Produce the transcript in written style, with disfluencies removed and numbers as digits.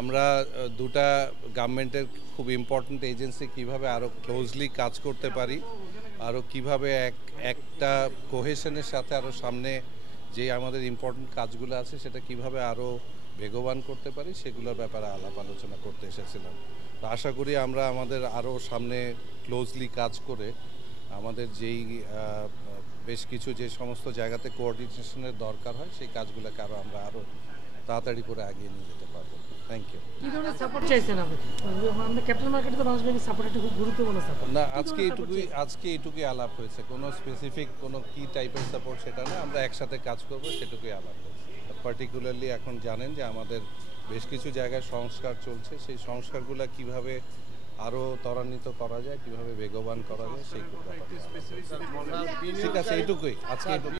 আমরা দুটা গভর্নমেন্টের খুব ইম্পর্ট্যান্ট এজেন্সি কিভাবে আরও ক্লোজলি কাজ করতে পারি, আরও কিভাবে একটা কোহেশনের সাথে আরও সামনে যে আমাদের ইম্পর্ট্যান্ট কাজগুলো আছে সেটা কিভাবে আরও বেগবান করতে পারি সেগুলোর ব্যাপারে আলাপ আলোচনা করতে এসেছিলাম। তো আশা করি আমরা আমাদের আরও সামনে ক্লোজলি কাজ করে আমাদের যেই বেশ কিছু যে সমস্ত জায়গাতে কোঅর্ডিনেশনের দরকার হয় সেই কাজগুলোকে আমরা আরও তাড়াতাড়ি করে আগিয়ে নিয়ে যেতে পারবো। Thank you. কি ধরনের সাপোর্ট চাইছেন আপনি? আমাদের ক্যাপিটাল মার্কেটে তো বাংলাদেশ ব্যাংকের সাপোর্ট একটা খুব গুরুত্বপূর্ণ সাপোর্ট। না, আজকে এইটুকুই আলাপ হয়েছে। কোনো স্পেসিফিক কোনো কি টাইপের সাপোর্ট সেটা না, আমরা একসাথে কাজ করব সেটুকুই আলাপ হয়েছে। পার্টিকুলারলি এখন জানেন যে আমাদের বেশ কিছু জায়গায় সংস্কার চলছে, সেই সংস্কারগুলো কিভাবে আরও ত্বরান্বিত করা যায়, কিভাবে বেগবান করা যায় সেইগুলো। ঠিক আছে, এইটুকুই আজকে এইটুকু।